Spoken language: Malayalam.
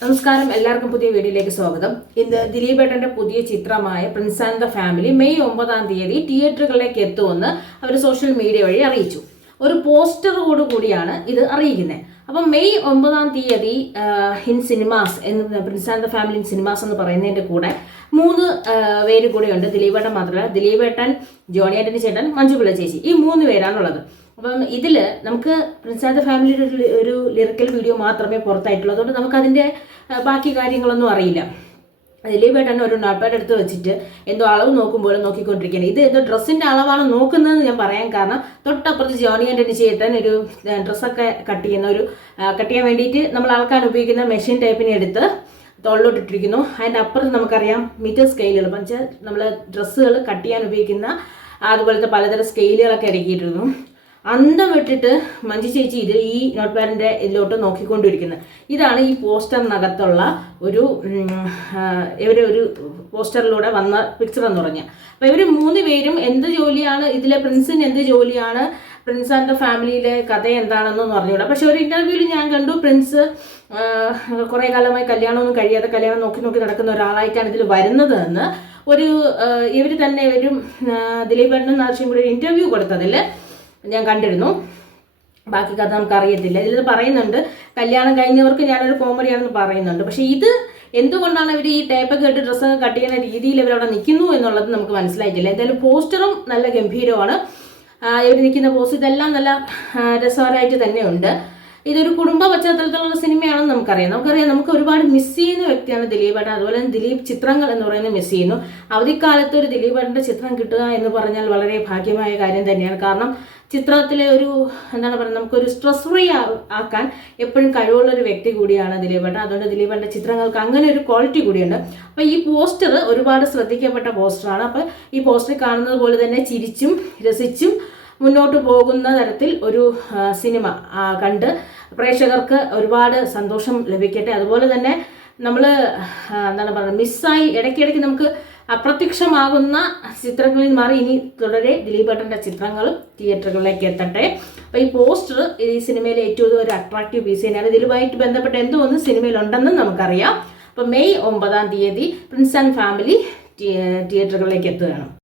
നമസ്കാരം, എല്ലാവർക്കും പുതിയ വീഡിയോയിലേക്ക് സ്വാഗതം. ഇന്ന് ദിലീപേട്ടന്റെ പുതിയ ചിത്രമായ Prince and the family May 9 തിയേറ്ററുകളിലേക്ക് എത്തുമെന്ന് അവർ സോഷ്യൽ മീഡിയ വഴി അറിയിച്ചു. ഒരു പോസ്റ്ററോട് കൂടിയാണ് ഇത് അറിയിക്കുന്നത്. അപ്പം മെയ് 9 ഇൻ സിനിമാസ് എന്ന് Prince and the family in cinemas എന്ന് പറയുന്നതിന്റെ കൂടെ 3 പേര് കൂടെയുണ്ട്. ദിലീപേട്ടൻ മാത്രമല്ല, ദിലീപേട്ടൻ, ജോണി ആന്റണി ചേട്ടൻ, മഞ്ജുപിള്ള ചേച്ചി, ഈ 3 പേരാണുള്ളത്. അപ്പം ഇതിൽ നമുക്ക് പ്രിൻസ് ആൻഡ് ദ ഫാമിലിയുടെ ഒരു ലിറിക്കൽ വീഡിയോ മാത്രമേ പുറത്തായിട്ടുള്ളൂ. അതുകൊണ്ട് നമുക്ക് അതിൻ്റെ ബാക്കി കാര്യങ്ങളൊന്നും അറിയില്ല. ദിലീപേട്ടൻ ഒരു നോട്ട്പാഡ് എടുത്ത് വെച്ചിട്ട് എന്തോ അളവ് നോക്കുമ്പോൾ നോക്കിക്കൊണ്ടിരിക്കുകയാണ്. ഇത് എന്തോ ഡ്രസ്സിൻ്റെ അളവാണ് നോക്കുന്നതെന്ന് ഞാൻ പറയാൻ കാരണം, തൊട്ടപ്പുറത്ത് ജോണി ആന്റണി ചേട്ടൻ ഒരു ഡ്രസ്സൊക്കെ കട്ട് ചെയ്യാൻ വേണ്ടിയിട്ട് നമ്മൾ ആൾക്കാർ ഉപയോഗിക്കുന്ന മെഷീൻ ടൈപ്പിനെ എടുത്ത് തൊള്ളോട്ടിട്ടിരിക്കുന്നു. അതിൻ്റെ അപ്പുറത്ത് നമുക്കറിയാം മീറ്റർ സ്കെയിലുകൾ, വെച്ചാൽ നമ്മൾ ഡ്രസ്സുകൾ കട്ട് ചെയ്യാൻ ഉപയോഗിക്കുന്ന അതുപോലത്തെ പലതരം സ്കെയിലുകളൊക്കെ ഇറക്കിയിട്ടിരുന്നു. അന്തം വിട്ടിട്ട് മഞ്ജു ചേച്ചി ഈ നോട്ട് പാഡിൻ്റെ ഇതിലോട്ട് നോക്കിക്കൊണ്ടിരിക്കുന്നത്. ഇതാണ് ഈ പോസ്റ്ററിനകത്തുള്ള ഒരു പോസ്റ്ററിലൂടെ വന്ന പിക്ചർ എന്ന് പറഞ്ഞാൽ. അപ്പോൾ ഇവർ 3 പേരും എന്ത് ജോലിയാണ് ഇതിലെ, പ്രിൻസിന് എന്ത് ജോലിയാണ്, പ്രിൻസ് ആൻഡ് ദ ഫാമിലിയിലെ കഥ എന്താണെന്നൊന്നും പറഞ്ഞുകൂടാ. പക്ഷെ ഒരു ഇൻ്റർവ്യൂവിൽ ഞാൻ കണ്ടു, പ്രിൻസ് കുറേ കാലമായി കല്യാണമൊന്നും കഴിയാതെ കല്യാണം നോക്കി നടക്കുന്ന ഒരാളായിട്ടാണ് ഇതിൽ വരുന്നത് എന്ന് ഇവർ തന്നെ ദിലീപേട്ടനും നാർഷിയും കൂടി ഒരു ഇൻ്റർവ്യൂ കൊടുത്തതിൽ ഞാൻ കണ്ടിരുന്നു. ബാക്കി കഥ നമുക്ക് അറിയത്തില്ല. ഇതിൽ പറയുന്നുണ്ട് കല്യാണം കഴിഞ്ഞവർക്ക് ഞാനൊരു കോമഡിയാണെന്ന് പറയുന്നുണ്ട്. പക്ഷെ ഇത് എന്തുകൊണ്ടാണ് ഇവർ ഈ ടേപ്പൊക്കെ ഇട്ട് ഡ്രസ്സൊക്കെ കട്ട് ചെയ്യുന്ന രീതിയിൽ ഇവരവിടെ നിൽക്കുന്നു എന്നുള്ളത് നമുക്ക് മനസ്സിലായിട്ടില്ല. എന്തായാലും പോസ്റ്ററും നല്ല ഗംഭീരമാണ്. ഇവർ നിൽക്കുന്ന പോസ്റ്റ് ഇതെല്ലാം നല്ല രസകരമായിട്ട് തന്നെയുണ്ട്. ഇതൊരു കുടുംബ പശ്ചാത്തലത്തിലുള്ള സിനിമയാണെന്ന് നമുക്കറിയാം. നമുക്ക് ഒരുപാട് മിസ് ചെയ്യുന്ന വ്യക്തിയാണ് ദിലീപേട്ടൻ. അതുപോലെ തന്നെ ദിലീപ് ചിത്രങ്ങൾ എന്ന് പറയുന്നത് മിസ് ചെയ്യുന്നു. അവധിക്കാലത്ത് ഒരു ദിലീപേട്ടൻ്റെ ചിത്രം കിട്ടുക എന്ന് പറഞ്ഞാൽ വളരെ ഭാഗ്യമായ കാര്യം തന്നെയാണ്. കാരണം ചിത്രത്തിലെ നമുക്കൊരു സ്ട്രെസ് ഫ്രീ ആക്കാൻ എപ്പോഴും കഴിവുള്ളൊരു വ്യക്തി കൂടിയാണ് ദിലീപേട്ടൻ. അതുകൊണ്ട് ദിലീപേട്ടൻ്റെ ചിത്രങ്ങൾക്ക് അങ്ങനെ ഒരു ക്വാളിറ്റി കൂടിയുണ്ട്. അപ്പോൾ ഈ പോസ്റ്റർ ഒരുപാട് ശ്രദ്ധിക്കപ്പെട്ട പോസ്റ്ററാണ്. അപ്പോൾ ഈ പോസ്റ്റർ കാണുന്നത് പോലെ തന്നെ ചിരിച്ചും രസിച്ചും മുന്നോട്ട് പോകുന്ന തരത്തിൽ ഒരു സിനിമ കണ്ട് പ്രേക്ഷകർക്ക് ഒരുപാട് സന്തോഷം ലഭിക്കട്ടെ. അതുപോലെ തന്നെ നമ്മൾ മിസ്സായി ഇടയ്ക്കിടയ്ക്ക് നമുക്ക് അപ്രത്യക്ഷമാകുന്ന ചിത്രങ്ങളിൽ മാറി ഇനി തുടരെ ദിലീപേട്ടൻ്റെ ചിത്രങ്ങളും തിയേറ്ററുകളിലേക്ക് എത്തട്ടെ. അപ്പോൾ ഈ പോസ്റ്റർ ഈ സിനിമയിലെ ഏറ്റവും ഒരു അട്രാക്റ്റീവ് പീസ് തന്നെയാണ്. ദിലീപുമായിട്ട് ബന്ധപ്പെട്ട എന്തോ ഒന്ന് സിനിമയിലുണ്ടെന്ന് നമുക്കറിയാം. അപ്പോൾ മെയ് 9 പ്രിൻസ് ആൻഡ് ഫാമിലി തിയേറ്ററുകളിലേക്ക് എത്തുകയാണ്.